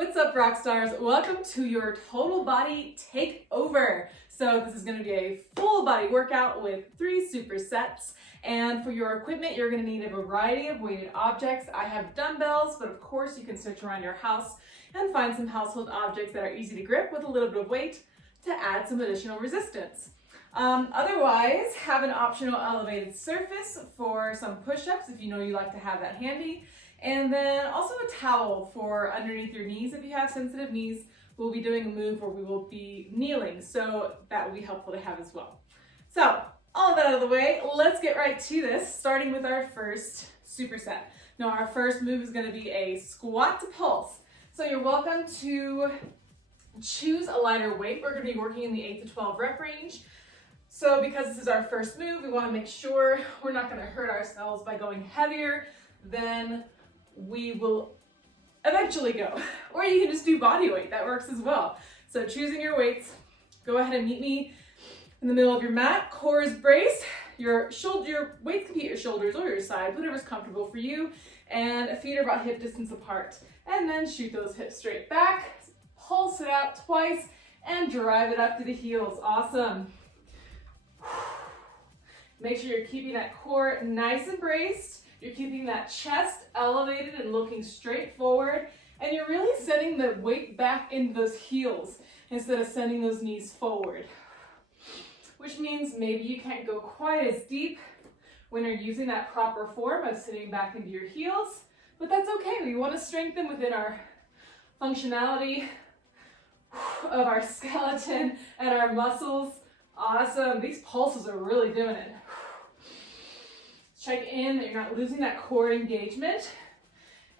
What's up, rock stars? Welcome to your total body takeover. So this is going to be a full body workout with 3 supersets. And for your equipment, you're going to need a variety of weighted objects. I have dumbbells, but of course you can search around your house and find some household objects that are easy to grip with a little bit of weight to add some additional resistance. Otherwise, have an optional elevated surface for some push-ups if you know you like to have that handy. And then also a towel for underneath your knees. If you have sensitive knees, we'll be doing a move where we will be kneeling, so that will be helpful to have as well. So, all of that out of the way, let's get right to this, starting with our first superset. Now, our first move is going to be a squat to pulse. So you're welcome to choose a lighter weight. We're going to be working in the 8 to 12 rep range. So because this is our first move, we want to make sure we're not going to hurt ourselves by going heavier than we will eventually go. Or you can just do body weight, that works as well. So choosing your weights, go ahead and meet me in the middle of your mat, core is braced, your weights can be at your shoulders or your side, whatever's comfortable for you, and feet are about hip distance apart. And then shoot those hips straight back, pulse it out twice, and drive it up to the heels. Awesome. Make sure you're keeping that core nice and braced. You're keeping that chest elevated and looking straight forward, and you're really sending the weight back into those heels instead of sending those knees forward. Which means maybe you can't go quite as deep when you're using that proper form of sitting back into your heels, but that's okay. We want to strengthen within our functionality of our skeleton and our muscles. Awesome. These pulses are really doing it. Check in that you're not losing that core engagement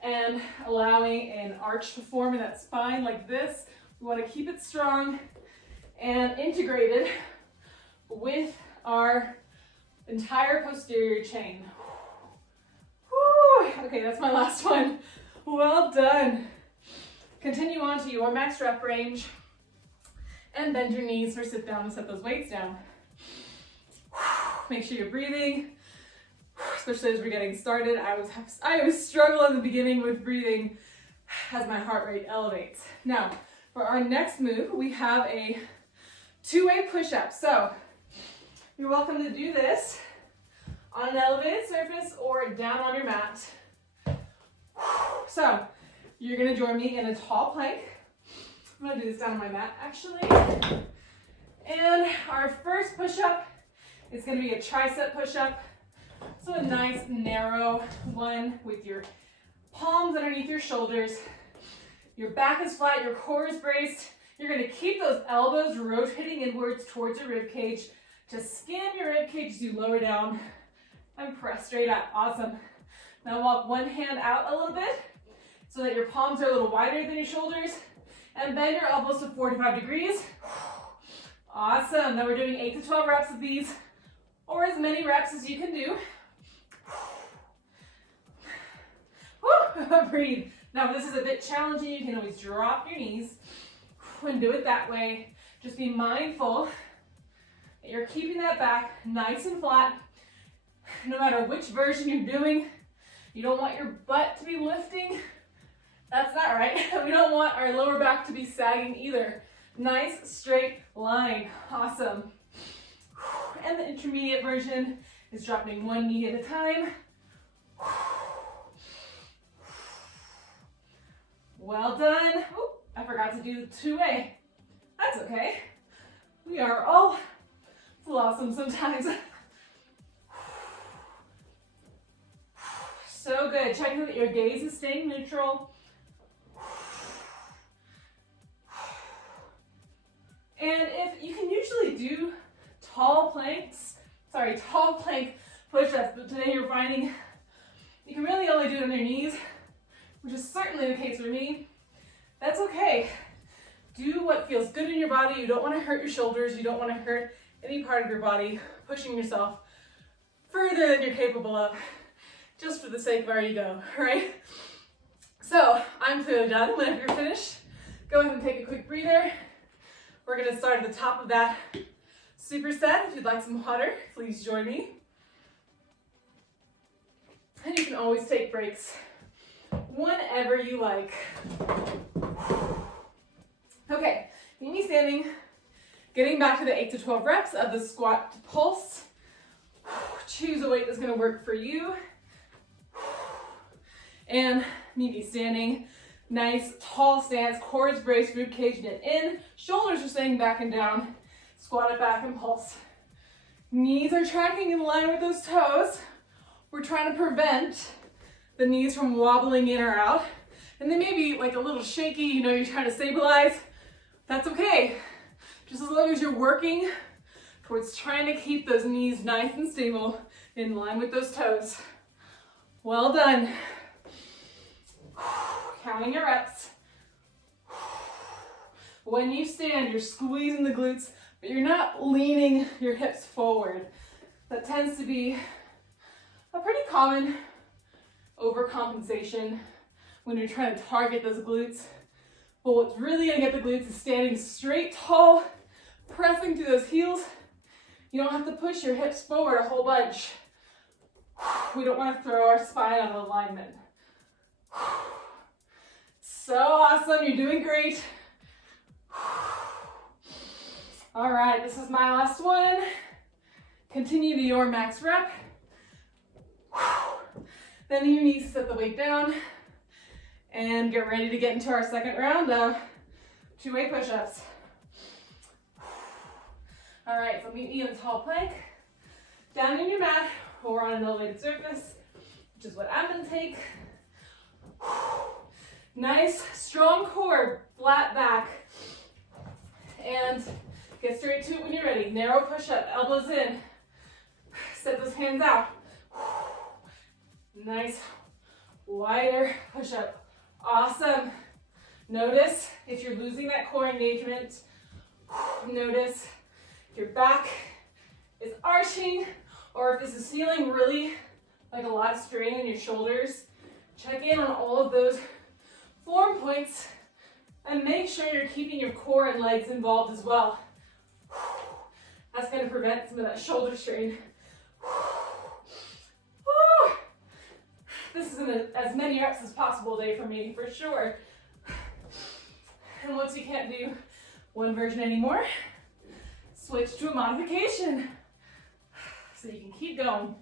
and allowing an arch to form in that spine like this. We want to keep it strong and integrated with our entire posterior chain. Whew. Okay, that's my last one. Well done. Continue on to your max rep range and bend your knees or sit down and set those weights down. Make sure you're breathing. Especially as we're getting started, I always struggle in the beginning with breathing as my heart rate elevates. Now, for our next move, we have a two-way push-up. So, you're welcome to do this on an elevated surface or down on your mat. So, you're gonna join me in a tall plank. I'm gonna do this down on my mat, actually. And our first push-up is gonna be a tricep push-up. So a nice narrow one with your palms underneath your shoulders. Your back is flat, your core is braced. You're going to keep those elbows rotating inwards towards your rib cage to skim your rib cage as you lower down and press straight up. Awesome. Now walk one hand out a little bit so that your palms are a little wider than your shoulders, and bend your elbows to 45 degrees. Awesome. Now we're doing 8 to 12 reps of these, or as many reps as you can do. Breathe. Now, if this is a bit challenging, you can always drop your knees and do it that way. Just be mindful that you're keeping that back nice and flat. No matter which version you're doing, you don't want your butt to be lifting. That's not right. We don't want our lower back to be sagging either. Nice straight line. Awesome. And the intermediate version is dropping one knee at a time. Well done. Oh, I forgot to do the two-way. That's okay. We are all awesome sometimes. So good. Checking that your gaze is staying neutral. And if you can usually do tall plank push-ups, but today you're finding you can really only do it on your knees, which is certainly the case for me. That's okay. Do what feels good in your body. You don't want to hurt your shoulders. You don't want to hurt any part of your body, pushing yourself further than you're capable of, just for the sake of our ego, right? So I'm clearly done. Whenever you're finished, go ahead and take a quick breather. We're going to start at the top of that superset. If you'd like some water, please join me. And you can always take breaks whenever you like. standing, getting back to the 8 to 12 reps of the squat to pulse. Choose a weight that's gonna work for you. And meet me standing. Nice tall stance, core is braced, rib cage knit in, shoulders are staying back and down. Squat it back and pulse. Knees are tracking in line with those toes. We're trying to prevent the knees from wobbling in or out. And they may be like a little shaky, you know, you're trying to stabilize. That's okay. Just as long as you're working towards trying to keep those knees nice and stable in line with those toes. Well done. Counting your reps. When you stand, you're squeezing the glutes, but you're not leaning your hips forward. That tends to be a pretty common overcompensation when you're trying to target those glutes. But what's really gonna get the glutes is standing straight tall, pressing through those heels. You don't have to push your hips forward a whole bunch. We don't want to throw our spine out of alignment. So awesome, you're doing great. All right, this is my last one. Continue to your max rep. Then your knees, set the weight down and get ready to get into our second round of two-way push-ups. All right, so meet me in a tall plank. Down in your mat or on an elevated surface, which is what I'm gonna take. Nice, strong core, flat back. And get straight to it when you're ready. Narrow push-up, elbows in. Set those hands out. Nice, wider push-up. Awesome. Notice if you're losing that core engagement. Notice if your back is arching or if this is feeling really like a lot of strain in your shoulders. Check in on all of those form points and make sure you're keeping your core and legs involved as well. That's going to prevent some of that shoulder strain. This is as many reps as possible day for me, for sure. And once you can't do one version anymore, switch to a modification so you can keep going.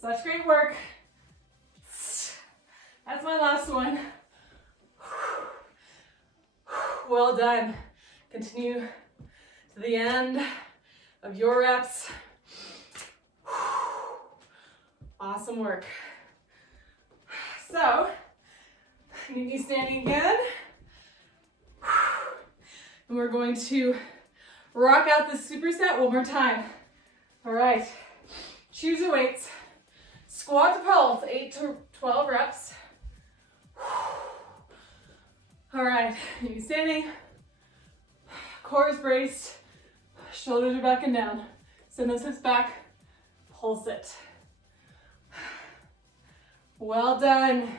Such great work. That's my last one. Well done. Continue to the end of your reps. Awesome work. So, meet me standing again. And we're going to rock out this superset one more time. All right, choose your weights. Squat to pulse, 8 to 12 reps. All right, meet me standing. Core is braced. Shoulders are back and down. Send those hips back. Pulse it. Well done.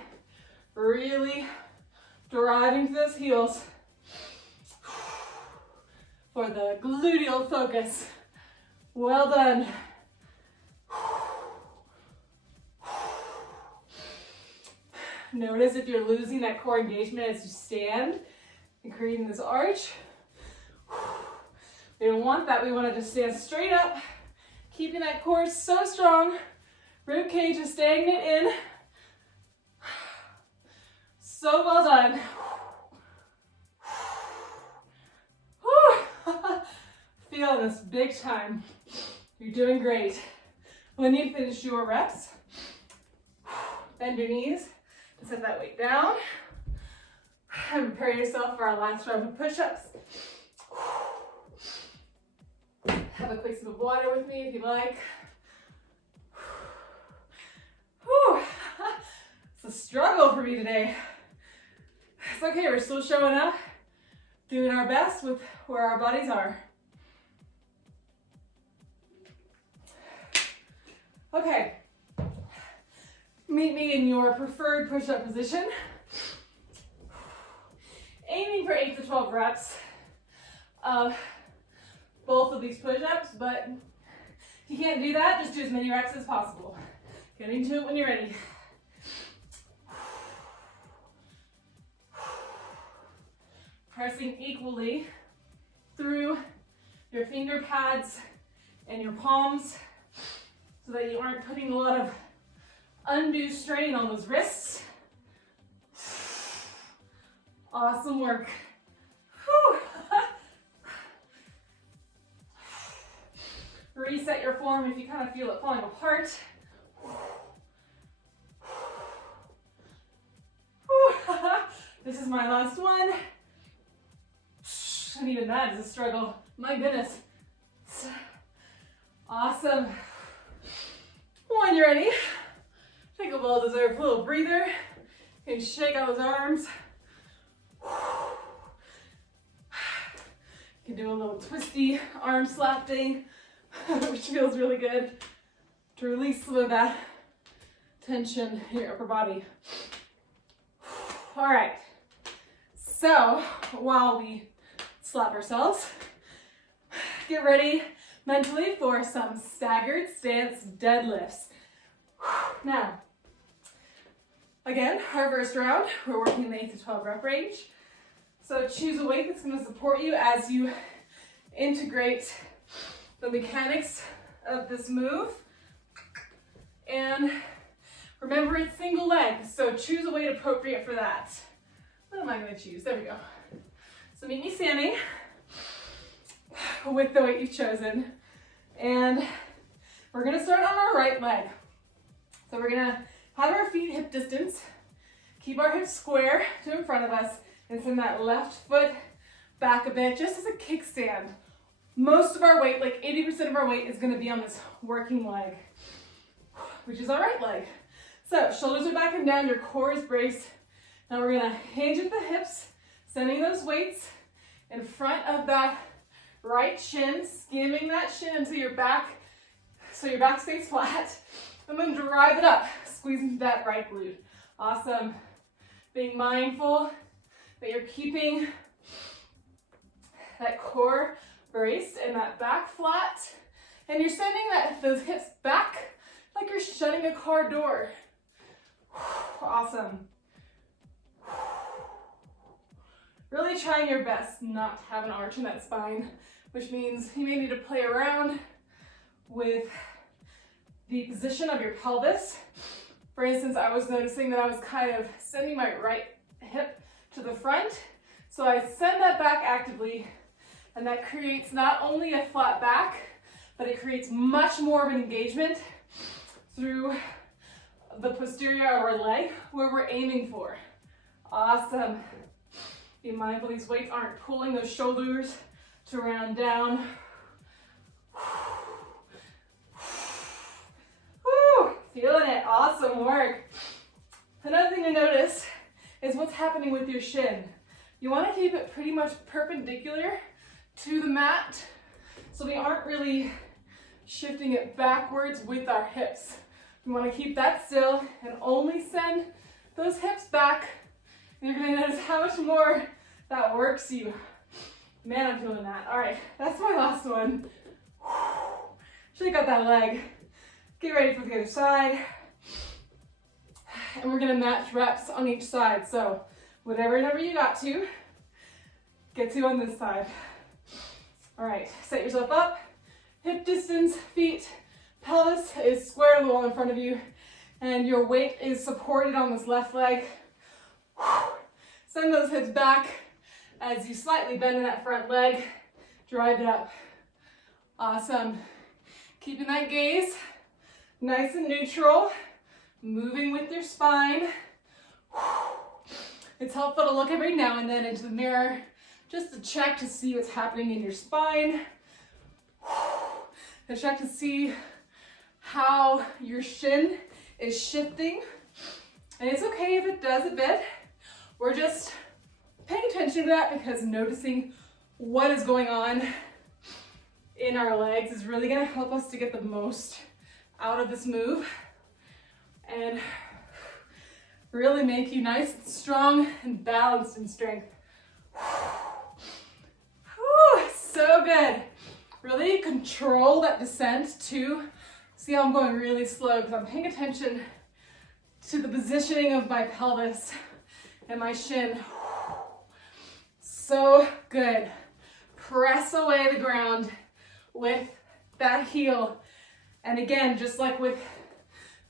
Really driving to those heels for the gluteal focus. Well done. Notice if you're losing that core engagement as you stand and creating this arch. We don't want that. We want to just stand straight up, keeping that core so strong. Rib cage is staying it in. So well done. Feel this big time. You're doing great. When you finish your reps, bend your knees and set that weight down. And prepare yourself for our last round of push-ups. Have a quick sip of water with me if you like. Whew. It's a struggle for me today. It's okay, we're still showing up, doing our best with where our bodies are. Okay, meet me in your preferred push-up position. Aiming for 8 to 12 reps of both of these push-ups, but if you can't do that, just do as many reps as possible. Get into it when you're ready. pressing equally through your finger pads and your palms so that you aren't putting a lot of undue strain on those wrists. Awesome work. Whew. Reset your form if you kind of feel it falling apart. This is my last one. And even that is a struggle. My goodness. Awesome. When you're ready, take a well-deserved little breather and shake out those arms. You can do a little twisty arm slap thing, which feels really good to release some of that tension in your upper body. All right, so while we slap ourselves, get ready mentally for some staggered stance deadlifts. Now, again, our first round, we're working in the 8 to 12 rep range. So choose a weight that's going to support you as you integrate the mechanics of this move. And remember, it's single leg, so choose a weight appropriate for that. What am I going to choose? There we go. So meet me standing with the weight you've chosen. And we're going to start on our right leg. So we're going to have our feet hip distance, keep our hips square to in front of us, and send that left foot back a bit, just as a kickstand. Most of our weight, like 80% of our weight, is going to be on this working leg, which is our right leg. So shoulders are back and down, your core is braced. Now we're going to hinge at the hips, sending those weights in front of that right shin, skimming that shin into your back so your back stays flat. And then drive it up, squeeze into that right glute. Awesome. Being mindful that you're keeping that core braced and that back flat. And you're sending those hips back like you're shutting a car door. Awesome. Really trying your best not to have an arch in that spine, which means you may need to play around with the position of your pelvis. For instance, I was noticing that I was kind of sending my right hip to the front. So I send that back actively, and that creates not only a flat back, but it creates much more of an engagement through the posterior of our leg where we're aiming for. Awesome. Be mindful these weights aren't pulling those shoulders to round down. Woo, feeling it, awesome work. Another thing to notice is what's happening with your shin. You want to keep it pretty much perpendicular to the mat so we aren't really shifting it backwards with our hips. We want to keep that still and only send those hips back. And you're going to notice how much more that works you. Man, I'm feeling that. All right, that's my last one. Shake out that leg. Get ready for the other side. And we're going to match reps on each side. So whatever number you got to, get to on this side. All right, set yourself up. Hip distance, feet, pelvis is square to the wall in front of you. And your weight is supported on this left leg. Send those hips back as you slightly bend in that front leg. Drive it up. Awesome. Keeping that gaze nice and neutral. Moving with your spine. It's helpful to look every now and then into the mirror just to check to see what's happening in your spine. To check to see how your shin is shifting. And it's okay if it does a bit. We're just paying attention to that because noticing what is going on in our legs is really going to help us to get the most out of this move and really make you nice and strong and balanced in strength. Whew, so good. Really control that descent too. See how I'm going really slow because I'm paying attention to the positioning of my pelvis and my shin. So good. Press away the ground with that heel. And again, just like with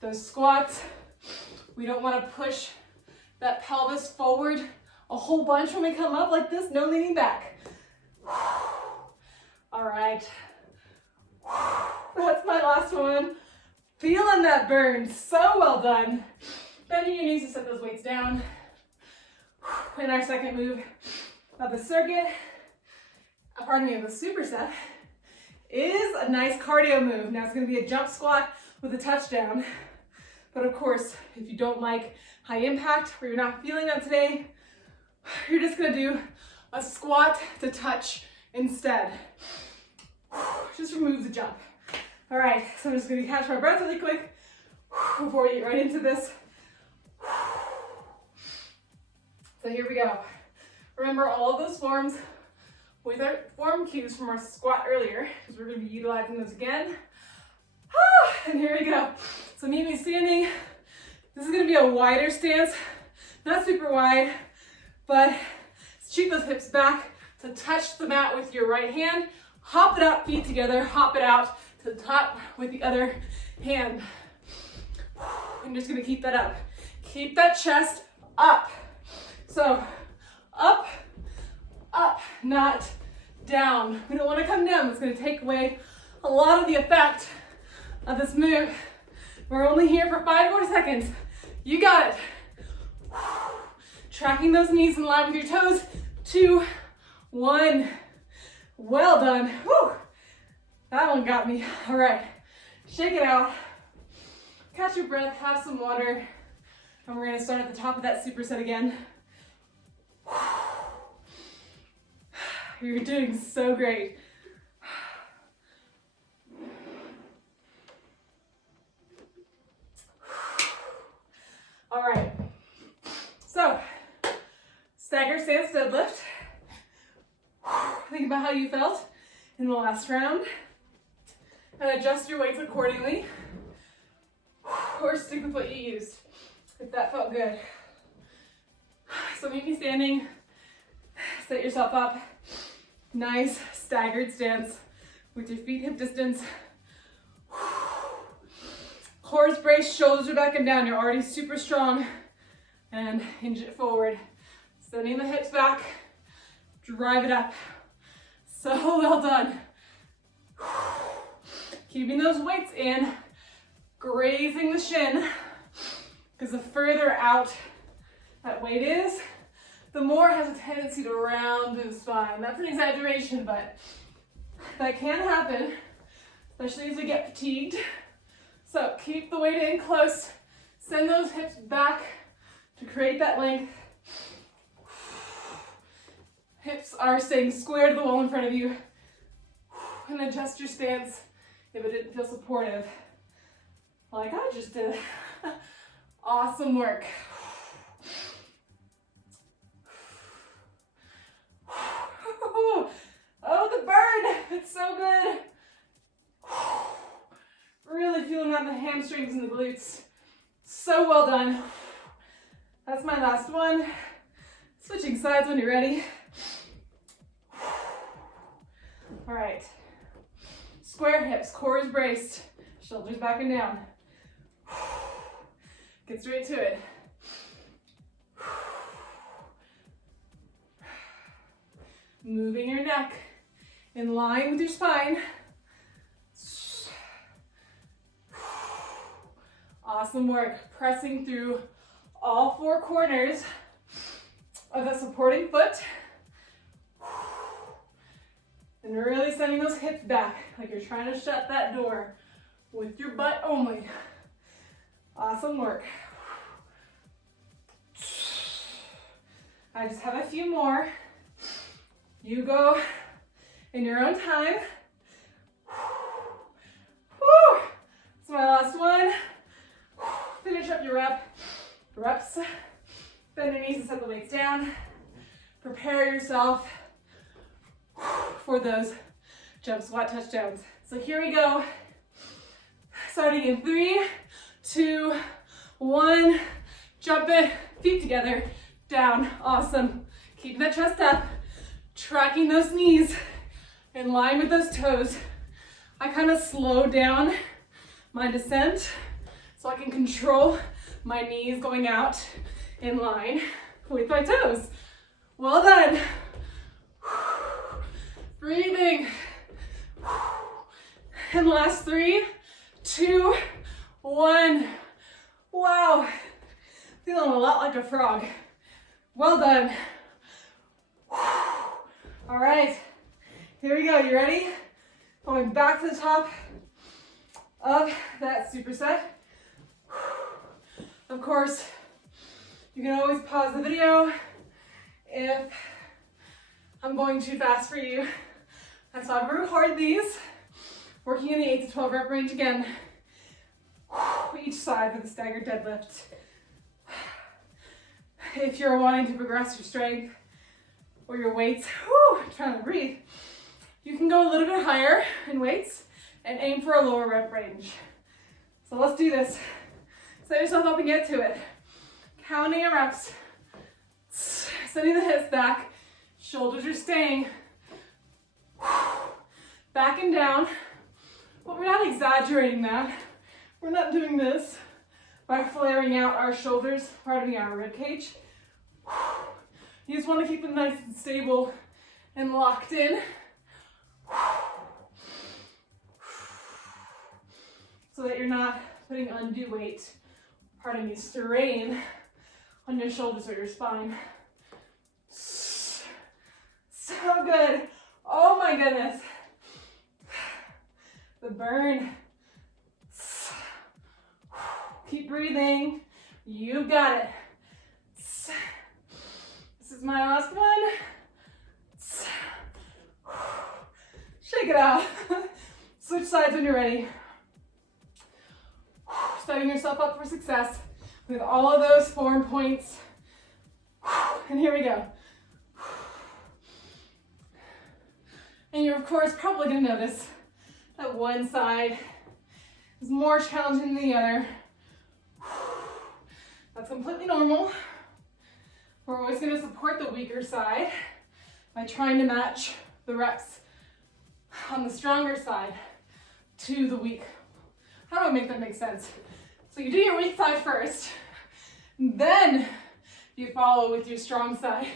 those squats, we don't want to push that pelvis forward a whole bunch when we come up like this. No leaning back. All right. That's my last one. Feeling that burn. So well done. Bending your knees to set those weights down. In our second move of the circuit, pardon me, of the superset, is a nice cardio move. Now it's going to be a jump squat with a touchdown. But of course, if you don't like high impact or you're not feeling that today, you're just going to do a squat to touch instead. Just remove the jump. All right, so I'm just going to catch my breath really quick before we get right into this. So here we go. Remember all of those forms with our form cues from our squat earlier, because we're going to be utilizing those again. And here we go. So meet me standing. This is going to be a wider stance, not super wide, but shoot those hips back to touch the mat with your right hand. Hop it up, feet together, hop it out to the top with the other hand. I'm just going to keep that up. Keep that chest up. So up, up, not down. We don't want to come down. It's going to take away a lot of the effect of this move. We're only here for 5 more seconds. You got it. Tracking those knees in line with your toes. 2, 1. Well done. Whew. That one got me. All right. Shake it out. Catch your breath. Have some water. And we're going to start at the top of that superset again. You're doing so great. All right. So, stagger stance deadlift. Think about how you felt in the last round and adjust your weights accordingly, or stick with what you used if that felt good. So meet me standing, set yourself up, nice staggered stance with your feet hip distance. Core is braced, shoulders are back and down. You're already super strong, and hinge it forward. Sending the hips back, drive it up. So well done. Keeping those weights in, grazing the shin, because the further out that weight is, the more it has a tendency to round through the spine. That's an exaggeration, but that can happen, especially as we get fatigued. So keep the weight in close, send those hips back to create that length. Hips are staying square to the wall in front of you. And adjust your stance if it didn't feel supportive, like I just did. Awesome work. Oh, the burn, it's so good. Really feeling that in the hamstrings and the glutes. So well done. That's my last one. Switching sides when you're ready. All right. Square hips, core is braced, shoulders back and down. Get straight to it. Moving your neck in line with your spine. Awesome work. Pressing through all 4 corners of the supporting foot. And really sending those hips back like you're trying to shut that door with your butt only. Awesome work. I just have a few more. You go in your own time. Whew. That's my last one. Finish up your reps. Bend your knees and set the weights down. Prepare yourself for those jump squat touchdowns. So here we go. Starting in 3, 2, 1. Jump it, feet together, down. Awesome. Keeping that chest up. tracking those knees in line with those toes. I kind of slow down my descent so I can control my knees going out in line with my toes. Well done. Breathing. And last 3, 2, 1. Wow. Feeling a lot like a frog. Well done. All right. Here we go. You ready? Going back to the top of that superset. Of course, you can always pause the video if I'm going too fast for you. That's why I record these. Working in the 8 to 12 rep range again. Each side for the staggered deadlift. If you're wanting to progress your strength or your weights, trying to breathe, you can go a little bit higher in weights and aim for a lower rep range. So let's do this. Set yourself up and get to it. Counting your reps. Sending the hips back. Shoulders are staying. Back and down. But we're not exaggerating that. We're not doing this by flaring out our shoulders, parting our rib cage. You just want to keep them nice and stable and locked in. So that you're not putting undue weight, strain on your shoulders or your spine. So good. Oh my goodness. The burn. Keep breathing. You got it. This is my last one. Shake it out. Switch sides when you're ready. Setting yourself up for success with all of those form points. And here we go. And you're, of course, probably going to notice that one side is more challenging than the other. That's completely normal. We're always going to support the weaker side by trying to match the reps on the stronger side to the weak. How do I make that make sense? So you do your weak side first, then you follow with your strong side,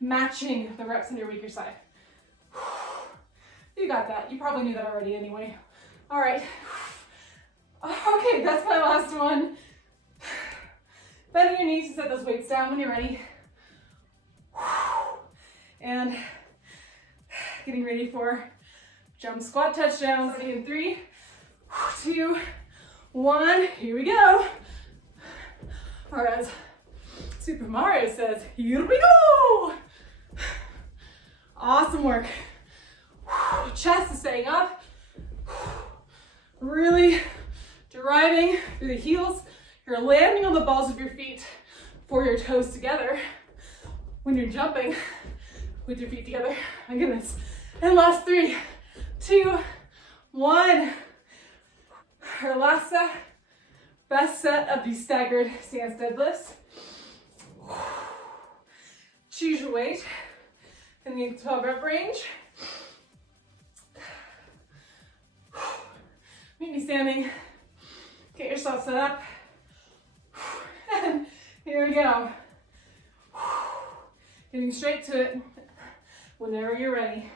matching the reps on your weaker side. You got that. You probably knew that already anyway. All right. Okay, that's my last one. Bending your knees to set those weights down when you're ready. And getting ready for jump, squat, touchdowns. In 3, 2, 1. Here we go. Or as Super Mario says, here we go. Awesome work. Chest is staying up. Really driving through the heels. You're landing on the balls of your feet for your toes together when you're jumping with your feet together. My goodness. And last 3, 2, 1. Our last set, best set of these staggered stance deadlifts. Choose your weight in the 12 rep range. Meet me standing. Get yourself set up. And here we go. Getting straight to it whenever you're ready.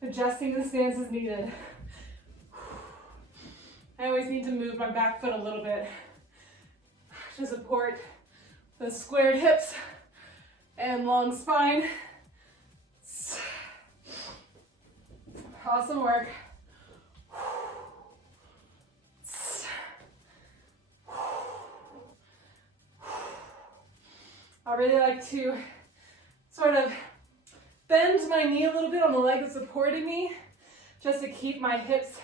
Adjusting the stance as needed. I always need to move my back foot a little bit to support the squared hips and long spine. Awesome work. I really like to sort of bend my knee a little bit on the leg that's supporting me, just to keep my hips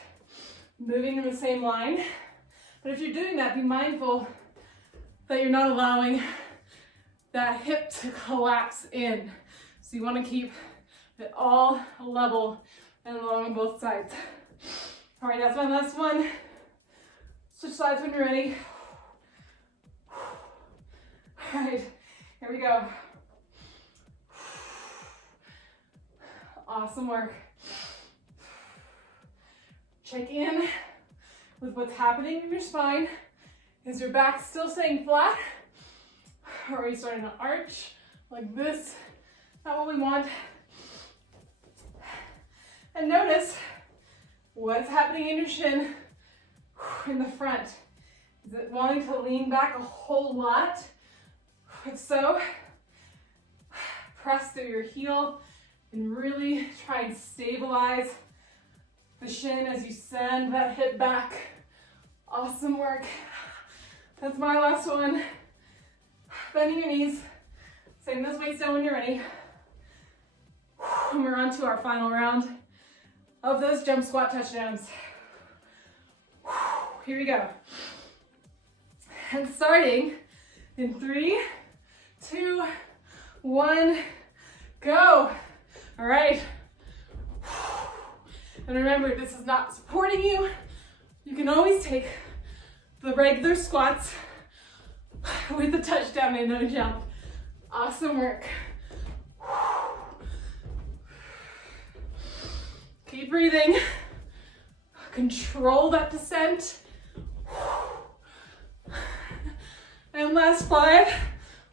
moving in the same line. But if you're doing that, be mindful that you're not allowing that hip to collapse in. So you want to keep it all level and along on both sides. All right, that's my last one. Switch sides when you're ready. All right, here we go. Awesome work. Check in with what's happening in your spine. Is your back still staying flat? Or are you starting to arch like this? Not what we want. And notice what's happening in your shin in the front. Is it wanting to lean back a whole lot? If so, press through your heel and really try and stabilize the shin as you send that hip back. Awesome work. That's my last one. Bending your knees. Setting those weights down when you're ready. And we're on to our final round of those jump squat touchdowns. Here we go. And starting in 3, 2, 1, go. All right. And remember, this is not supporting you. You can always take the regular squats with the touchdown and no jump. Awesome work. Keep breathing. Control that descent. And last 5,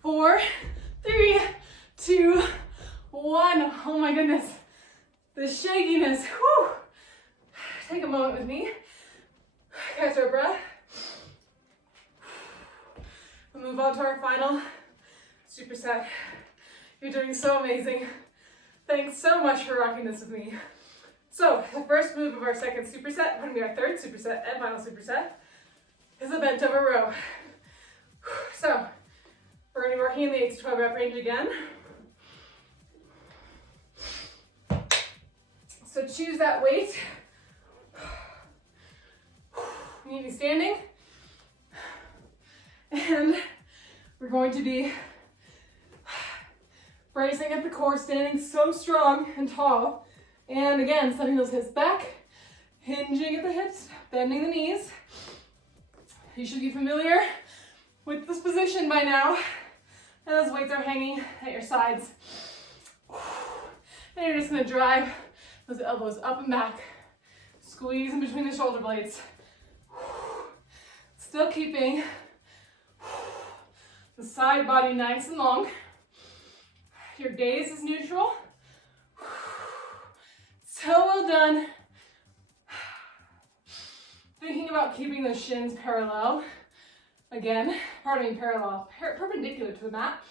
4, 3, 2, 1. Oh my goodness. The shakiness. Whew. Take a moment with me. Catch our breath. We'll move on to our final superset. You're doing so amazing. Thanks so much for rocking this with me. So the first move of our second superset, going to be our third superset and final superset, is a Bentover Row. So we're going to be working in the 8 to 12 rep range again. So choose that weight. You need to be standing. And we're going to be bracing at the core, standing so strong and tall. And again, setting those hips back, hinging at the hips, bending the knees. You should be familiar with this position by now. And those weights are hanging at your sides. And you're just gonna drive those elbows up and back. Squeeze in between the shoulder blades. Still keeping the side body nice and long. Your gaze is neutral. So well done. Thinking about keeping those shins parallel. Again, perpendicular to the mat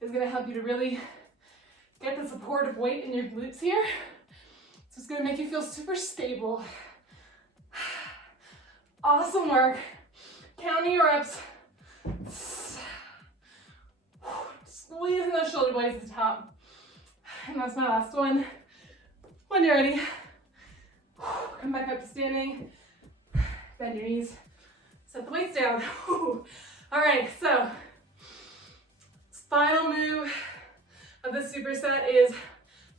is going to help you to really get the supportive weight in your glutes here. So it's going to make you feel super stable. Awesome work. Counting your reps. Squeezing those shoulder blades to the top. And that's my last one. When you're ready, come back up to standing. Bend your knees. Set the weights down. All right, so final move of the superset is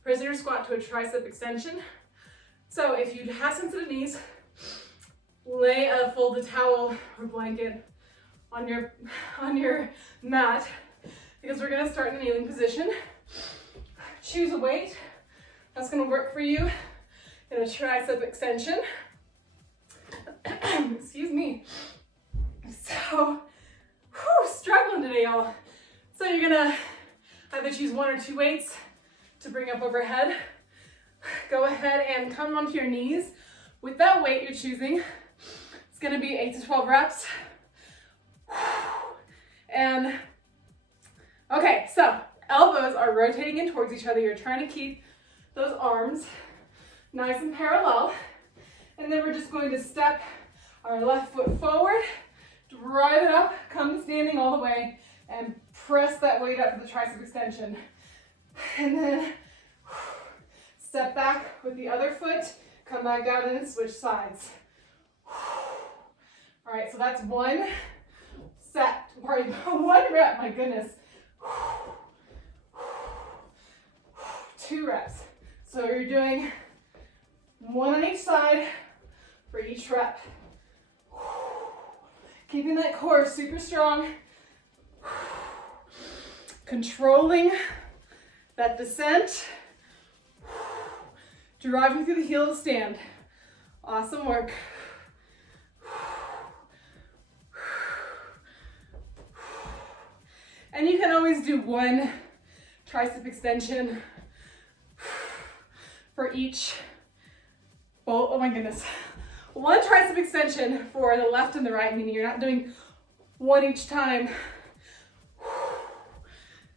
prisoner squat to a tricep extension. So if you have sensitive knees, lay a folded towel or blanket on your mat because we're gonna start in the kneeling position. Choose a weight that's gonna work for you in a tricep extension. Excuse me. So, struggling today, y'all. So you're gonna either choose 1 or 2 weights to bring up overhead. Go ahead and come onto your knees with that weight you're choosing. It's gonna be 8 to 12 reps. And, okay, so elbows are rotating in towards each other. You're trying to keep those arms nice and parallel. And then we're just going to step our left foot forward, drive it up, come to standing all the way, and press that weight up to the tricep extension. And then step back with the other foot, come back down and switch sides. All right, so that's 1 set, or 1 rep, my goodness. 2 reps. So you're doing 1 on each side for each rep. Keeping that core super strong. Controlling that descent. Driving through the heel to stand. Awesome work. And you can always do one tricep extension for each, oh my goodness. One tricep extension for the left and the right, meaning you're not doing one each time.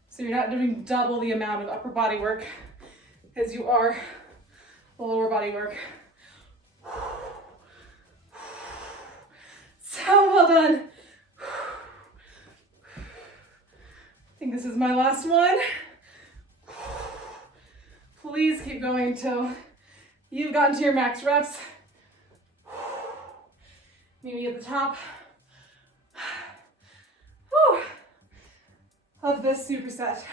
So you're not doing double the amount of upper body work as you are lower body work. So well done. I think this is my last one. Please keep going until you've gotten to your max reps. Maybe at the top of this superset.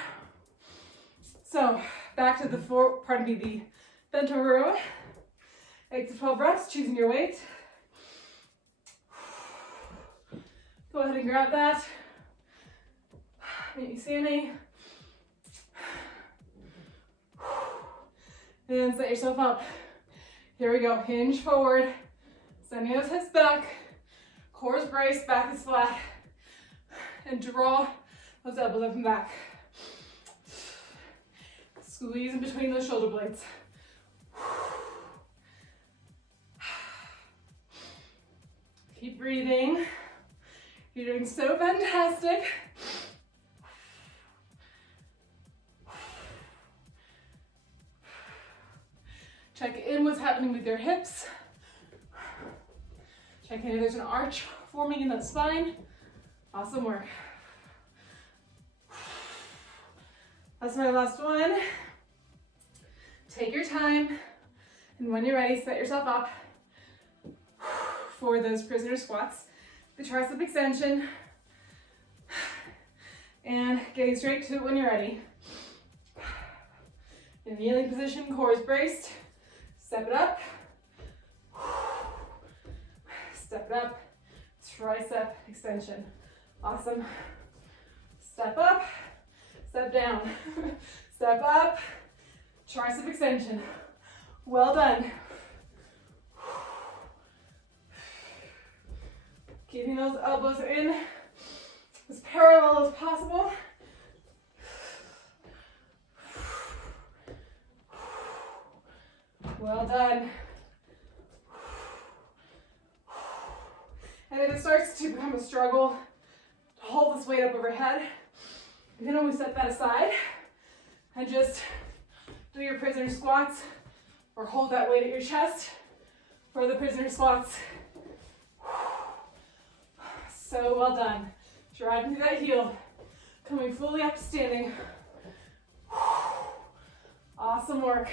So back to the the Bentover Row. 8 to 12 reps, choosing your weight. Go ahead and grab that. Maybe standing. And set yourself up. Here we go. Hinge forward. Sending those hips back. Core is braced, back is flat. And draw those elbows up and back. Squeeze in between those shoulder blades. Keep breathing. You're doing so fantastic. Check in what's happening with your hips. Check in if there's an arch forming in that spine. Awesome work. That's my last one. Take your time, and when you're ready, set yourself up for those prisoner squats. The tricep extension, and getting straight to it when you're ready. In kneeling position, core is braced. Step it up. Step it up. Tricep extension. Awesome. Step up. Step down. Step up. Tricep extension. Well done. Keeping those elbows in as parallel as possible. Well done. And if it starts to become a struggle to hold this weight up overhead, you can always set that aside and just do your prisoner squats or hold that weight at your chest for the prisoner squats. So well done. Driving through that heel, coming fully up, standing. Awesome work.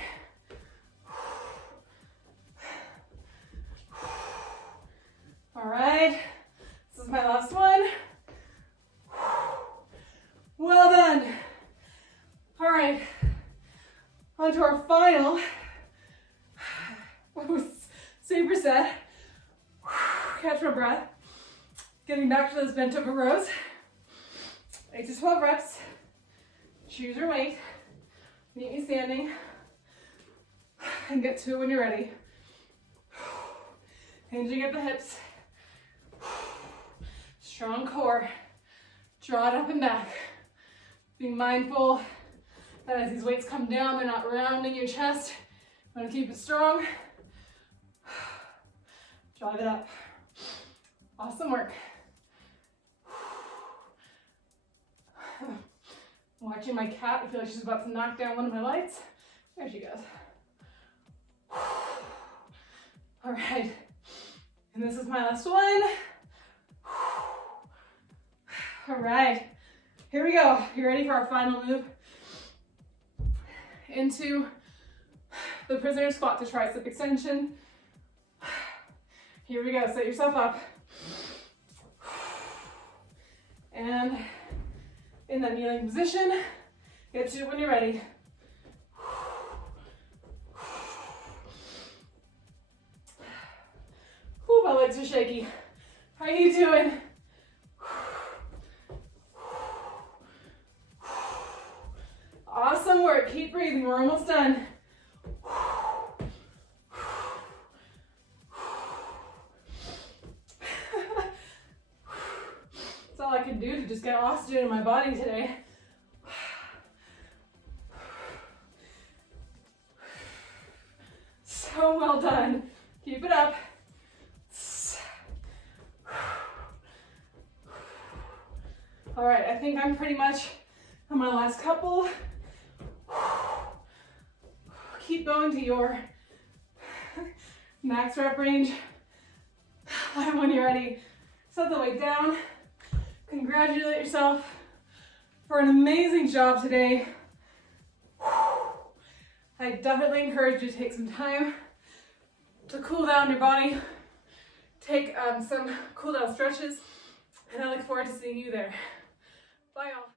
All right, this is my last one. Well done. All right, on to our final superset. Catch my breath. Getting back to those Bentover rows. 8 to 12 reps. Choose your weight. Meet me standing. And get to it when you're ready. Hinging at the hips. Strong core. Draw it up and back. Being mindful that as these weights come down, they're not rounding your chest. You want to keep it strong. Drive it up. Awesome work. Watching my cat, I feel like she's about to knock down one of my lights. There she goes. All right, and this is my last one. All right, here we go. You ready for our final move into the prisoner squat to tricep extension? Here we go. Set yourself up. And in that kneeling position, get to it when you're ready. Ooh, my legs are shaky. How are you doing? Awesome work. Keep breathing. We're almost done. all I could do to just get oxygen in my body today. So well done. Keep it up. All right, I think I'm pretty much on my last couple. Keep going to your max rep range. And when you're ready, set the weight down. Congratulate yourself for an amazing job today. I definitely encourage you to take some time to cool down your body. Take some cool down stretches, and I look forward to seeing you there. Bye, y'all.